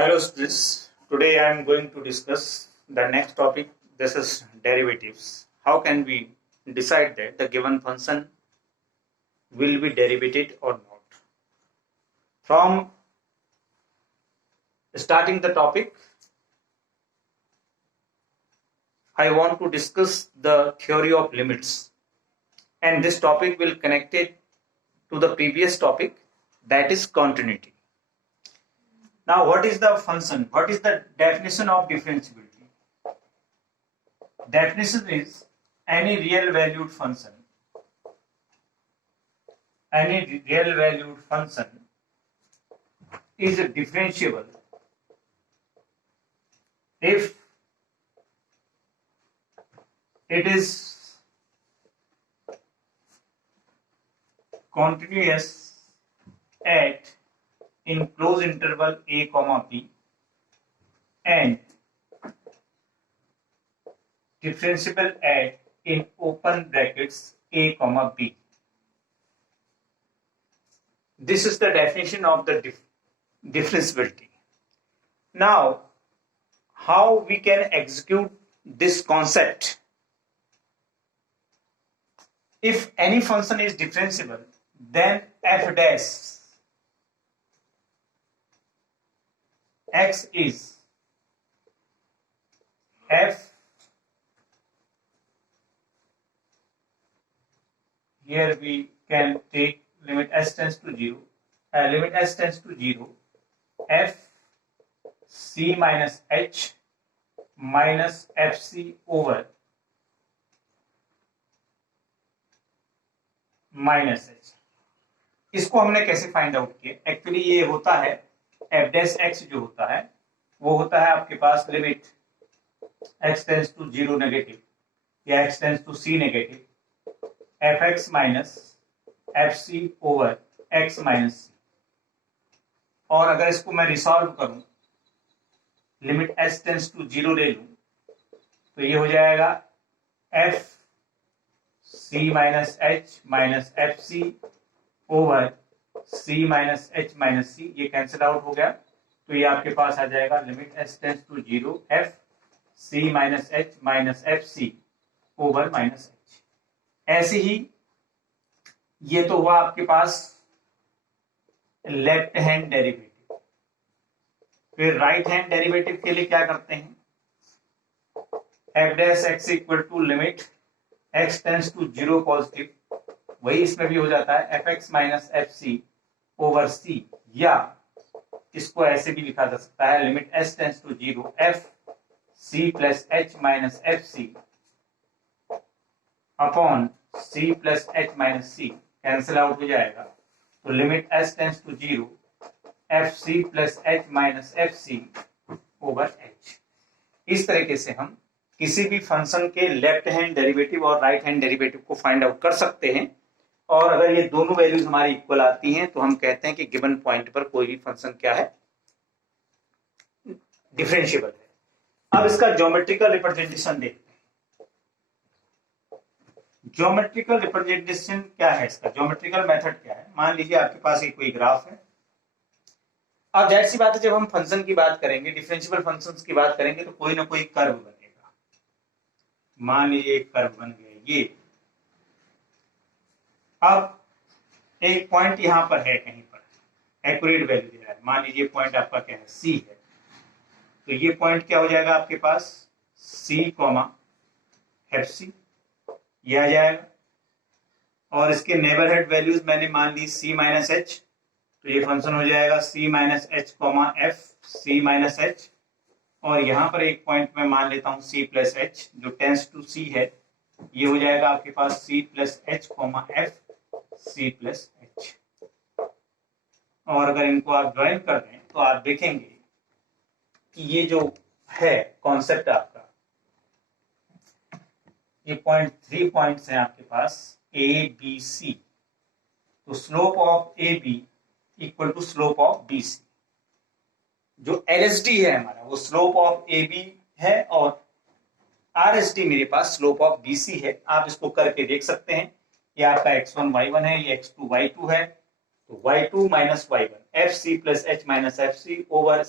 Hello students, today I am going to discuss the next topic. This is derivatives. How can we decide that the given function will be derivated or not? From starting the topic, I want to discuss the theory of limits, and this topic will connect it to the previous topic, that is continuity. Now, what is the function? What is the definition of differentiability? Definition is any real valued function is differentiable if it is continuous at in closed interval a comma b and differentiable at in open brackets a comma b. This is the definition of the differentiability. Now, how we can execute this concept? If any function is differentiable, then f dash x is f, here we can take limit s tends to 0, f c minus h minus fc over minus H. इसको हमने कैसे find out किया? Actually ये होता है F dash x जो होता है वो होता है आपके पास limit x tends to 0 negative या x tends to c negative f x minus F C over x minus c. और अगर इसको मैं रिसॉल्व करूं, लिमिट एस टेंस टू 0 ले लूं, तो ये हो जाएगा f c minus h minus F C over c minus h minus c. ये कैंसिल आउट हो गया, तो ये आपके पास आ जाएगा limit s tends to 0 f c minus h minus F C over minus h. ऐसे ही ये तो हुआ आपके पास लेफ्ट हैंड डेरिवेटिव. फिर राइट हैंड डेरिवेटिव के लिए क्या करते हैं? F dash x equal to limit x tends to 0 positive, वही इसमें भी हो जाता है f x minus F C over c, या इसको ऐसे भी लिखा जा सकता है limit s tends to 0 F C plus H minus F C upon C plus H minus C. Cancel out हो जाएगा, तो limit s tends to 0 F C plus H minus F C over H. इस तरीके से हम किसी भी function के लेफ्ट हैंड डेरिवेटिव और राइट हैंड डेरिवेटिव को फाइंड आउट कर सकते हैं. और अगर ये दोनों वैल्यूज हमारी इक्वल आती हैं तो हम कहते हैं कि गिवन पॉइंट पर कोई भी फंक्शन क्या है? डिफरेंशिएबल है. अब इसका ज्योमेट्रिकल रिप्रेजेंटेशन देखते हैं. ज्योमेट्रिकल रिप्रेजेंटेशन क्या है इसका? ज्योमेट्रिकल मेथड क्या है? मान लीजिए आपके पास एक कोई ग्राफ है. अब जाहिर सी बात है, जब हम फंक्शन की बात करेंगे, डिफरेंशिएबल फंक्शंस की बात करेंगे, तो कोई ना कोई कर्व बनेगा. मान लीजिए एक कर्व बन गया ये. अब एक पॉइंट यहां पर है, कहीं पर एक्यूरेट वैल्यू दे रहा है. मान लीजिए पॉइंट आपका क्या है? सी है. तो ये पॉइंट क्या हो जाएगा आपके पास? सी कॉमा एफ सी, ये आ जाएगा. और इसके नेबरहुड वैल्यूज मैंने मान ली सी माइनस एच, तो ये फंक्शन हो जाएगा c minus h comma f c minus h. और यहां पर एक पॉइंट मैं मान लेता हूं सी प्लस एच जो टेंस टू सी है, ये हो जाएगा आपके पास c plus h comma f सी प्लस एच. और अगर इनको आप ज्वाइन कर दें तो आप देखेंगे कि ये जो है कॉन्सेप्ट आपका, ये पॉइंट 3 पॉइंट्स हैं आपके पास ए बी सी. तो slope of A B equal to slope of B C. जो LSD है हमारा वो स्लोप ऑफ ए बी है और RSD मेरे पास स्लोप ऑफ BC है. आप इसको करके देख सकते हैं. ये आपका x1 y1 है, ये x2 y2 है. तो y2 minus y1 fc plus h minus fc over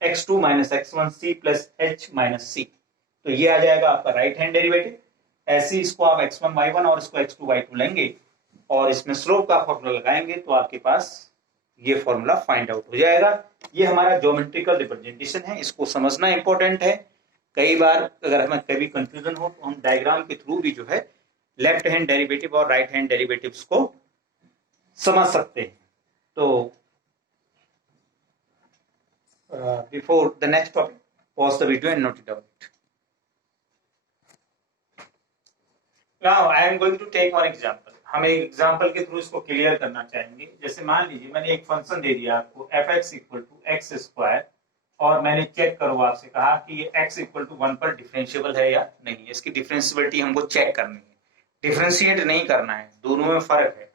x2 minus x1c plus h minus c। तो ये आ जाएगा आपका राइट हैंड डेरिवेटिव। ऐसे इसको आप x1 y1 और इसको x2 y2 लेंगे और इसमें स्लोप का फॉर्मूला लगाएंगे तो आपके पास ये फॉर्मूला फाइंड आउट हो जाएगा। ये हमारा ज्योमेट्रिकल रिप्रेजेंटेशन है, इसको समझना इंपॉर्टेंट है। कई बार अगर हमें कभी कंफ्यूजन हो तो हम डायग्राम के थ्रू भी जो है लेफ्ट हैंड डेरिवेटिव और राइट हैंड डेरिवेटिव्स को समझ सकते हैं। तो before the next topic, pause the video and note it down. Now I am going to take one example. हम एक एग्जांपल के थ्रू इसको क्लियर करना चाहेंगे। जैसे मान लीजिए मैंने एक फंक्शन दे दिया आपको fx equal to X square और मैंने चेक करो आपसे कहा कि ये x इक्वल टू 1 पर डिफरेंशिएबल है या नहीं है। इसकी डिफरेंशिएबिलिटी हमको चेक करनी है, डिफरेंशिएट नहीं करना है, दोनों में फर्क है।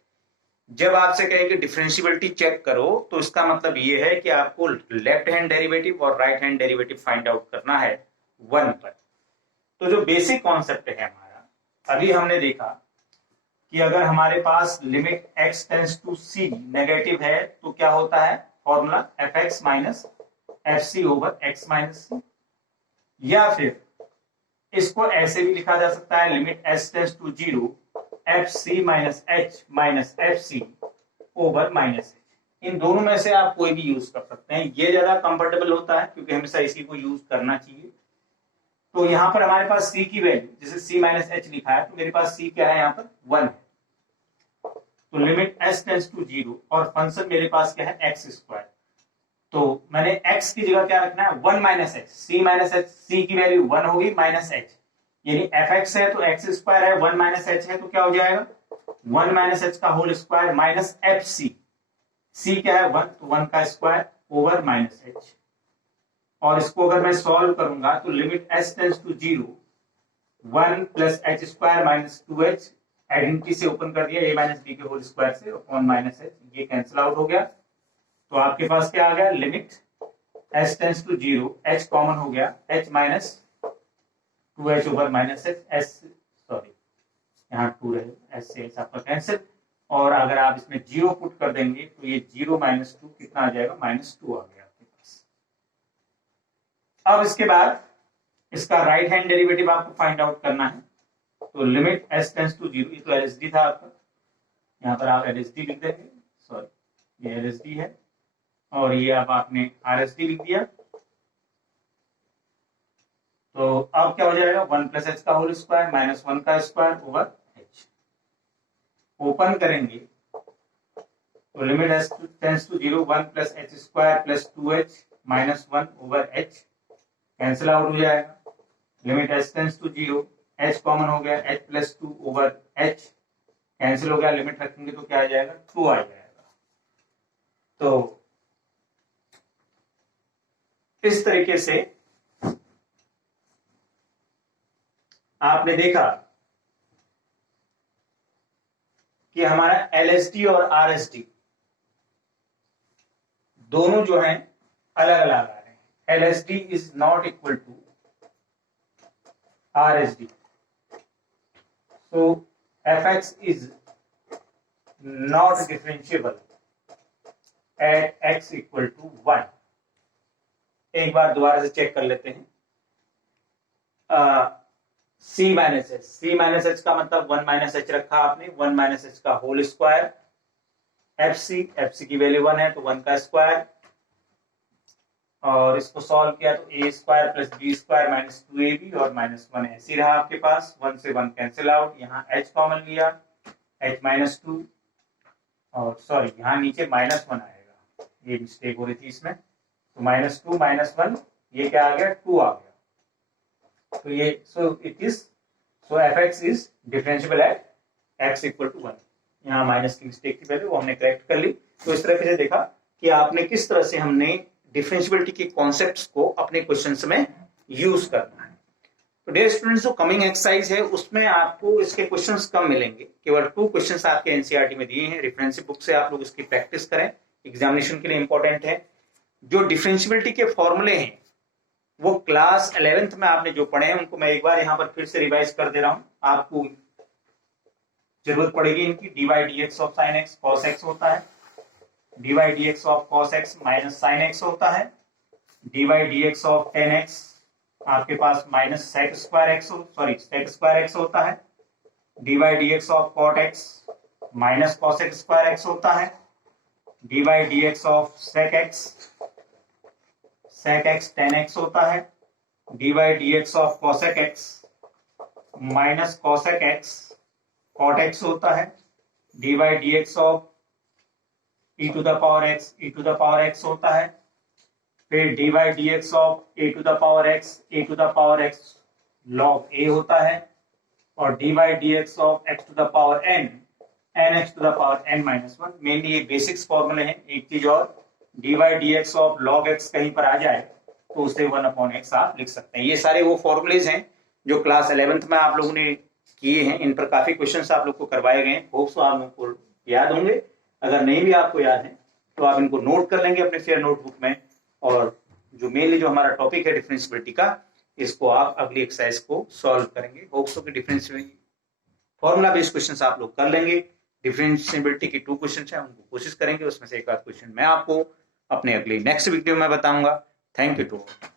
जब आपसे कहे कि डिफरेंशिएबिलिटी चेक करो तो इसका मतलब ये है कि आपको लेफ्ट हैंड डेरिवेटिव और right hand derivative find out करना है 1 पर। तो जो बेसिक कॉन्सेप्ट है हमारा, अभी हमने देखा कि अगर हमारे पास limit x tends to c negative है तो क्या होता है formula fx minus fc over x minus c। या फिर इसको ऐसे भी लिखा जा सकता है limit s tends to 0 fc minus h minus fc over minus h। इन दोनों में से आप कोई भी यूज कर सकते हैं, ये ज्यादा कंफर्टेबल होता है क्योंकि हमेशा इसी को यूज करना चाहिए। तो यहाँ पर हमारे पास c की वैल्यू जैसे c माइनस h लिखा है तो मेरे पास c क्या है यहाँ पर 1 है। तो लिमिट s टेंड्स टू 0 और फंक्शन मेरे पास क्या है x स्क्वायर। तो मैंने x की जगह क्या रखना है 1 minus h। c minus h, c की वैल्यू 1 होगी माइनस h, यानी fx है तो x स्क्वायर है, 1 माइनस h है तो क्या हो जाएगा 1 माइनस h का whole square minus fc। c क्या है 1, तो 1 का स्क्वायर ओवर माइनस h। और इसको अगर मैं सॉल्व करूंगा तो limit s tends to 0 1 plus h square minus 2h, identity से ओपन कर दिया a माइनस b के होल स्क्वायर से अपॉन माइनस h, ये कैंसिल आउट हो गया। तो आपके पास क्या आ गया limit s tends to 0 h common हो गया h minus 2h over minus h, s sorry यहाँ 2 रहे s से h आपका कैंसिल। और अगर आप इसमें 0 पुट कर देंगे तो ये 0 माइनस 2 कितना आ जाएगा माइनस 2 आ गया आपके पास। अब इसके बाद इसका राइट हैंड डेरिवेटिव आपको फाइंड आउट करना है। तो लिमिट s टेंड्स टू 0, ये तो LSD था आपका, यहाँ पर आप LSD लिख देंगे, सॉरी ये LSD है और ये अब आपने RSD लिख दिया। तो अब क्या हो जाएगा 1 प्लस h का होल स्क्वायर माइनस 1 का स्क्वायर ओवर h। ओपन करेंगे तो limit s tends to 0 1 plus h square plus 2h minus 1 over h cancel out हो जाएगा। Limit s tends to 0 h common हो गया h plus 2 over h cancel हो गया। Limit रखेंगे तो क्या आ जाएगा 2 आ जाएगा। तो इस तरीके से आपने देखा कि हमारा LSD और RSD दोनों जो हैं अलग अलग आ रहे हैं। LSD is not equal to RSD, so fx is not differentiable at x equal to 1। एक बार दोबारा से चेक कर लेते हैं। c माइनस h का मतलब 1 माइनस h रखा आपने, 1 माइनस h का होल स्क्वायर, fc की वैल्यू 1 है तो 1 का स्क्वायर, और इसको सॉल्व किया तो a square plus b square minus 2ab और माइनस 1 ऐसे रहा आपके पास। 1 से 1 कैंसिल आउट, यहाँ h कॉमन लिया h माइनस 2, और सॉरी यहाँ नीचे माइनस 1 आएगा, ये मिस्टेक हो रही थी इसमें। तो माइनस 2 माइनस 1 ये क्या आ गया 2 आ गया। तो ये so fx is differentiable at x equal to 1। यहाँ माइनस की मिस्टेक थी पहले, वो हमने करेक्ट कर ली। तो इस तरह से देखा कि आपने किस तरह से हमने डिफरेंशिएबिलिटी के कॉन्सेप्ट्स को अपने क्वेश्चंस में यूज करना है। तो डियर स्टूडेंट्स, जो कमिंग एक्सरसाइज है उसमें आपको इसके क्वेश्चंस कम मिलेंगे, केवल 2 क्वेश्चंस आपके एनसीईआरटी में दिए हैं। रेफरेंस बुक से आप लोग इसकी प्रैक्टिस करें, एग्जामिनेशन के लिए इंपॉर्टेंट है। जो डिफरेंशिएबिलिटी के फॉर्मूले हैं वो क्लास 11th में आपने जो पढ़े हैं उनको मैं एक बार यहाँ पर फिर से रिवाइज कर दे रहा हूँ। आपको जरूरत पड़ेगी इनकी। dy dx of sin x cos x होता है, dy dx of cos x minus sin x होता है, dy dx ऑफ 10x आपके पास माइनस sec स्क्वायर x होता है। dy dx of cot x minus cosec square x होता है। dy dx of sec x 10x होता है। dy dx of cosec x minus cosec x cot x होता है। dy dx of e to the power x होता है। फिर dy dx of a to the power x log a होता है। और dy dx of x to the power n nx to the power n minus 1। Mainly ये basics फॉर्मूले हैं। एक चीज और, dy dx of log x कहीं पर आ जाए तो उसे 1/x आप लिख सकते हैं। ये सारे वो फॉर्मूलेज हैं जो क्लास 11th में आप लोगों ने किए हैं। इन पर काफी क्वेश्चंस आप लोग को करवाए गए हैं। होप्स आप लोगों को याद होंगे। अगर नहीं भी आपको याद है तो आप इनको नोट कर लेंगे अपने फेयर नोटबुक में। और जो मेनली जो हमारा टॉपिक है डिफरेंशिएबिलिटी का, इसको आप अगली एक्सरसाइज को सॉल्व करेंगे। होप्स की डिफरेंशिएबिलिटी फॉर्मूला बेस्ड क्वेश्चंस आप लोग कर लेंगे। डिफरेंशिएबिलिटी की 2 क्वेश्चन है, उनको कोशिश करेंगे। उसमें से एक आध क्वेश्चन मैं आपको अपने अगले नेक्स्ट वीडियो में बताऊंगा। Thank you to all.